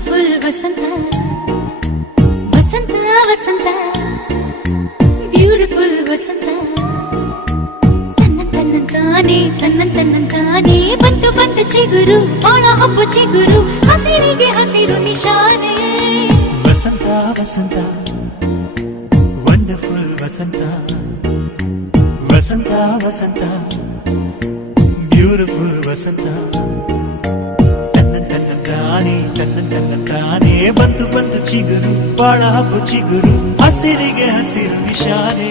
beautiful ವಸಂತ ವಸಂತ ವಸಂತ beautiful ವಸಂತ ತನ್ನಂತಾನೆ ಬಂತು ಬಂತು ಚಿಗುರು ಬಾಳ ಹಬ್ಬ ಚಿಗುರು ಹಸಿರಿಗೆ ಹಸಿರು ನಿಶಾನೆ ವಸಂತ ವಸಂತ ವಂಡರ್ಫುಲ್ ವಸಂತ ವಸಂತ ವಸಂತ ಬ್ಯೂಟಿಫುಲ್ ವಸಂತ ತನ್ನಂತಾನೆ ಬಂತು ಬಂತು ಚಿಗುರು ಬಾಳ ಹಬ್ಬ ಚಿಗುರು ಹಸಿರಿಗೆ ಹಸಿರು ನಿಶಾನೆ